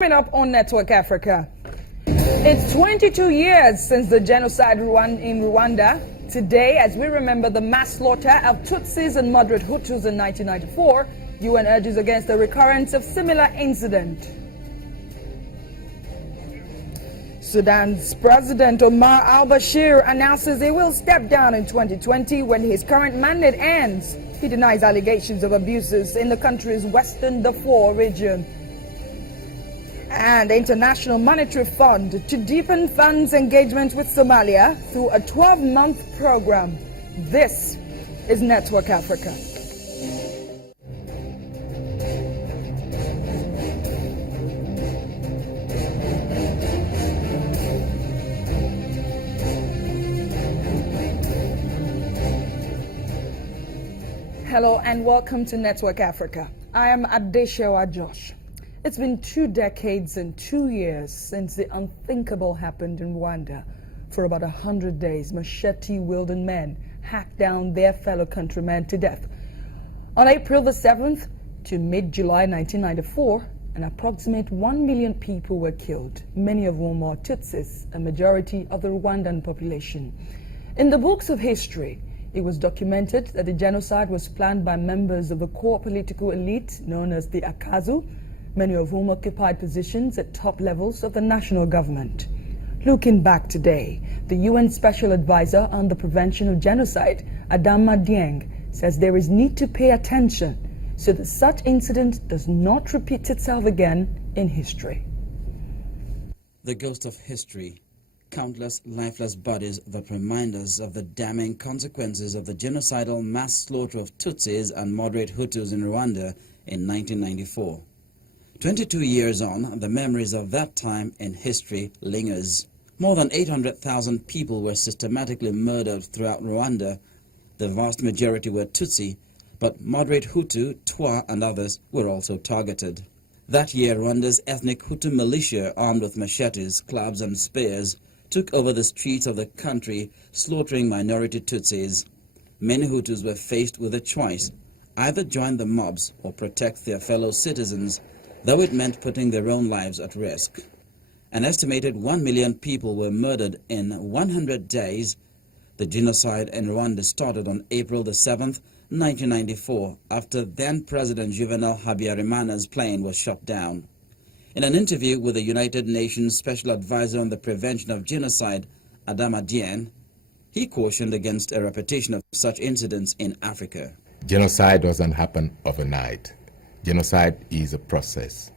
Coming up on Network Africa, it's 22 years since the genocide in Rwanda. Today, as we remember the mass slaughter of Tutsis and moderate Hutus in 1994, UN urges against the recurrence of similar incident. Sudan's President Omar al-Bashir announces he will step down in 2020 when his current mandate ends. He denies allegations of abuses in the country's western Darfur region. And the International Monetary Fund to deepen funds engagement with Somalia through a 12-month program. This is Network Africa. Hello and welcome to Network Africa. I am Adeshewa Josh. It's been 2 decades and 2 years since the unthinkable happened in Rwanda. For about 100 days, machete-wielding men hacked down their fellow countrymen to death. On April the 7th to mid-July 1994, an approximate 1 million people were killed, many of whom are Tutsis, a majority of the Rwandan population. In the books of history, it was documented that the genocide was planned by members of the core political elite known as the Akazu, many of whom occupied positions at top levels of the national government. Looking back today, the UN Special Advisor on the Prevention of Genocide, Adama Dieng, says there is need to pay attention so that such incident does not repeat itself again in history. The ghost of history, countless lifeless bodies that remind us of the damning consequences of the genocidal mass slaughter of Tutsis and moderate Hutus in Rwanda in 1994. 22 years on, the memories of that time in history lingers. More than 800,000 people were systematically murdered throughout Rwanda. The vast majority were Tutsi, but moderate Hutu, Twa and others were also targeted. That year, Rwanda's ethnic Hutu militia, armed with machetes, clubs and spears, took over the streets of the country, slaughtering minority Tutsis. Many Hutus were faced with a choice: either join the mobs or protect their fellow citizens, though it meant putting their own lives at risk. An estimated 1 million people were murdered in 100 days. The genocide in Rwanda started on April the 7th, 1994, after then-President Juvenal Habyarimana's plane was shot down. In an interview with the United Nations Special Advisor on the Prevention of Genocide, Adama Dieng, he cautioned against a repetition of such incidents in Africa. Genocide doesn't happen overnight. Genocide is a process.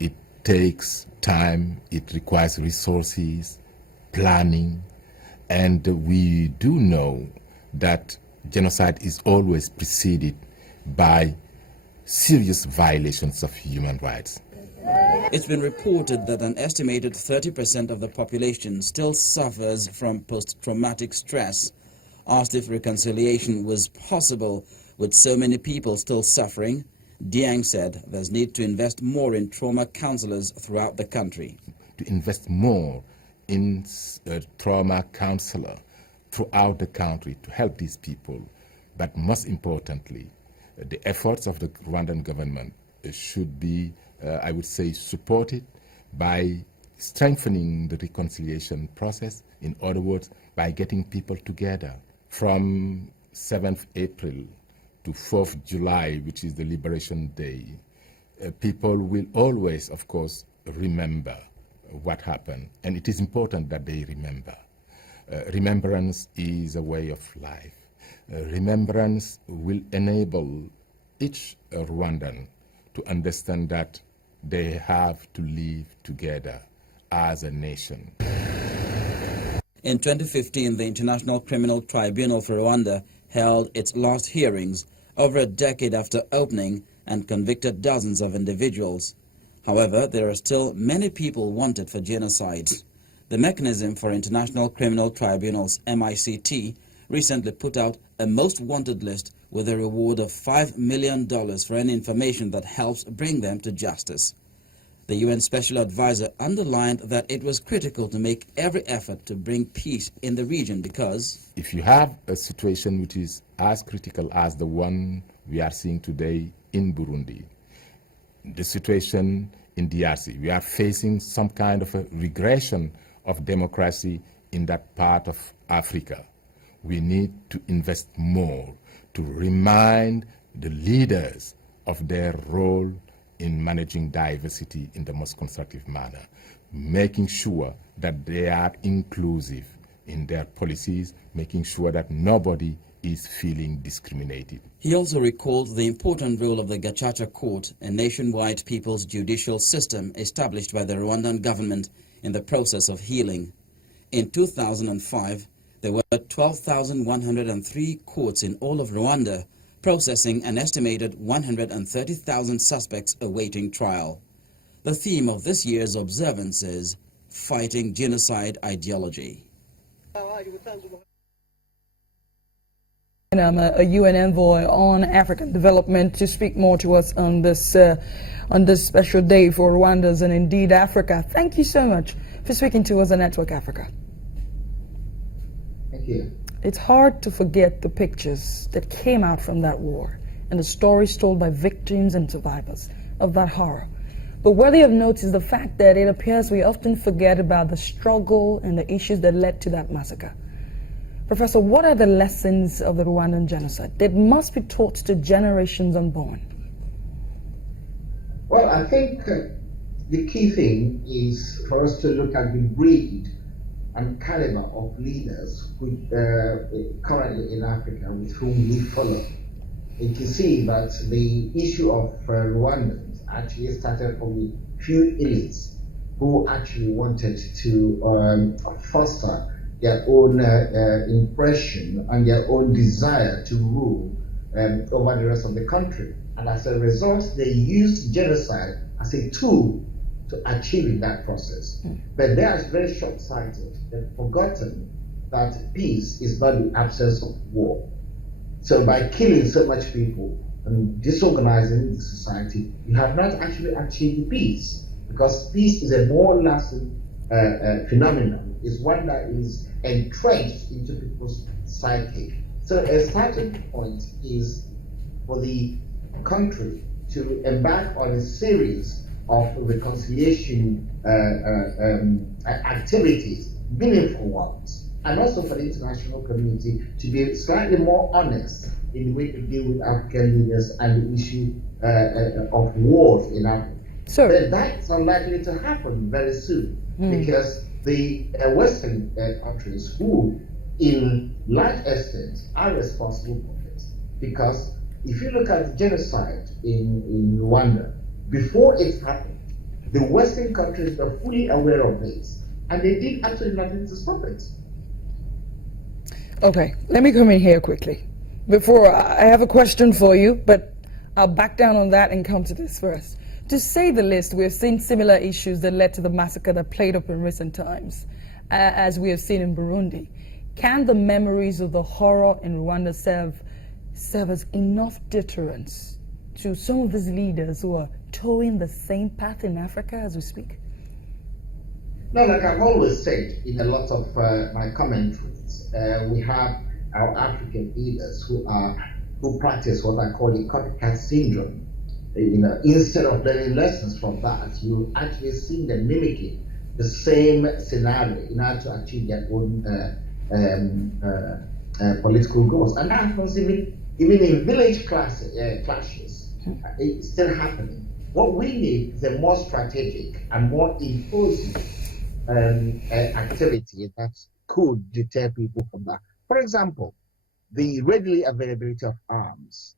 It takes time, it requires resources, planning, and we do know that genocide is always preceded by serious violations of human rights. It's been reported that an estimated 30% of the population still suffers from post-traumatic stress. Asked if reconciliation was possible with so many people still suffering, Dieng said there's need to invest more in trauma counselors throughout the country. To invest more in trauma counselor throughout the country to help these people. But most importantly, the efforts of the Rwandan government should be, I would say, supported by strengthening the reconciliation process. In other words, by getting people together. From 7th April to 4th July, which is the Liberation Day, people will always, of course, remember what happened. And it is important that they remember. Remembrance is a way of life. Remembrance will enable each Rwandan to understand that they have to live together as a nation. In 2015, the International Criminal Tribunal for Rwanda held its last hearings over a decade after opening and convicted dozens of individuals. However, there are still many people wanted for genocide. The Mechanism for International Criminal Tribunals, MICT, recently put out a most wanted list with a reward of $5 million for any information that helps bring them to justice. The UN Special Advisor underlined that it was critical to make every effort to bring peace in the region because if you have a situation which is as critical as the one we are seeing today in Burundi, the situation in DRC. We are facing some kind of a regression of democracy in that part of Africa. We need to invest more to remind the leaders of their role in managing diversity in the most constructive manner, making sure that they are inclusive in their policies, making sure that nobody is feeling discriminated. He also recalled the important role of the Gacaca Court, a nationwide people's judicial system established by the Rwandan government in the process of healing. In 2005, there were 12,103 courts in all of Rwanda, processing an estimated 130,000 suspects awaiting trial. The theme of this year's observance is Fighting Genocide Ideology. And I'm a UN envoy on African development to speak more to us on this special day for Rwandans and indeed Africa. Thank you so much for speaking to us on Network Africa. Thank you. It's hard to forget the pictures that came out from that war and the stories told by victims and survivors of that horror. But worthy of note is the fact that it appears we often forget about the struggle and the issues that led to that massacre. Professor, what are the lessons of the Rwandan genocide that must be taught to generations unborn? Well, I think the key thing is for us to look at the breed and caliber of leaders currently in Africa with whom we follow. And to see that the issue of Rwandans actually started from the few elites who actually wanted to foster their own impression and their own desire to rule over the rest of the country. And as a result, they used genocide as a tool to achieving that process. But they are very short-sighted. They've forgotten that peace is not the absence of war. So by killing so much people and disorganizing the society, you have not actually achieved peace, because peace is a more lasting phenomenon. It's one that is entrenched into people's psyche. So a starting point is for the country to embark on a series of reconciliation activities, meaningful ones, and also for the international community to be slightly more honest in the way to deal with African leaders and the issue of wars in Africa. Sure. But that's unlikely to happen very soon, because the Western countries who, in large extent, are responsible for it. Because if you look at the genocide in Rwanda, before it happened, the Western countries were fully aware of this, and they did absolutely nothing to stop it. Okay, let me come in here quickly. Before, I have a question for you, but I'll back down on that and come to this first. To say the least, we have seen similar issues that led to the massacre that played up in recent times, as we have seen in Burundi. Can the memories of the horror in Rwanda serve as enough deterrence to some of these leaders who are towing the same path in Africa as we speak? No, like I've always said in a lot of my commentaries, we have our African leaders who practice what I call the copycat syndrome. You know, instead of learning lessons from that, you actually see them mimicking the same scenario in order to achieve their own political goals. And that happens even in village clashes. It's still happening. What we need is a more strategic and more imposing activity that could deter people from that. For example, the readily availability of arms,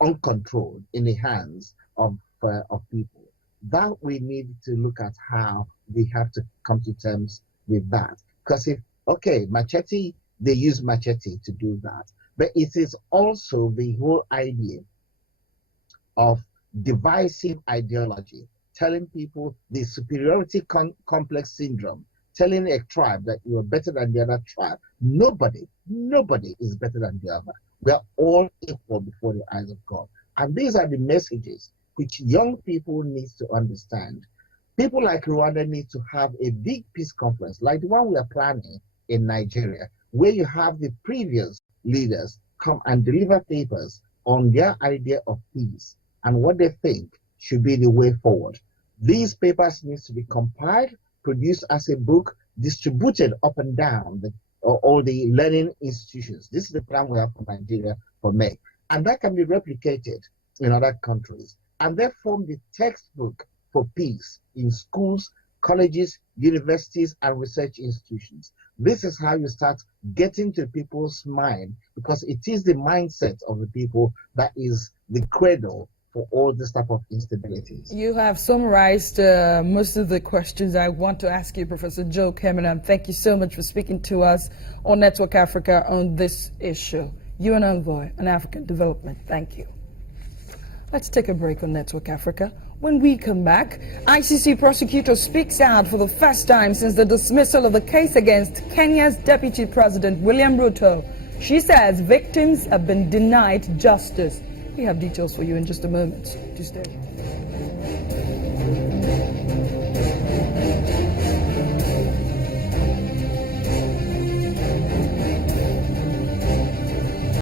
uncontrolled in the hands of people. That we need to look at how we have to come to terms with that. Because machete, they use machete to do that. But it is also the whole idea of divisive ideology, telling people the superiority complex syndrome, telling a tribe that you are better than the other tribe. Nobody is better than the other. We are all equal before the eyes of God. And these are the messages which young people need to understand. People like Rwanda need to have a big peace conference, like the one we are planning in Nigeria, where you have the previous leaders come and deliver papers on their idea of peace and what they think should be the way forward. These papers need to be compiled, produced as a book, distributed up and down all the learning institutions. This is the plan we have for Nigeria for May. And that can be replicated in other countries. And they form the textbook for peace in schools, colleges, universities, and research institutions. This is how you start getting to people's mind, because it is the mindset of the people that is the cradle for all this type of instabilities. You have summarized most of the questions I want to ask you, Professor Joe Kemenam. Thank you so much for speaking to us on Network Africa on this issue. UN Envoy on African Development, thank you. Let's take a break on Network Africa. When we come back, ICC prosecutor speaks out for the first time since the dismissal of the case against Kenya's Deputy President William Ruto. She says victims have been denied justice. We have details for you in just a moment. To stay.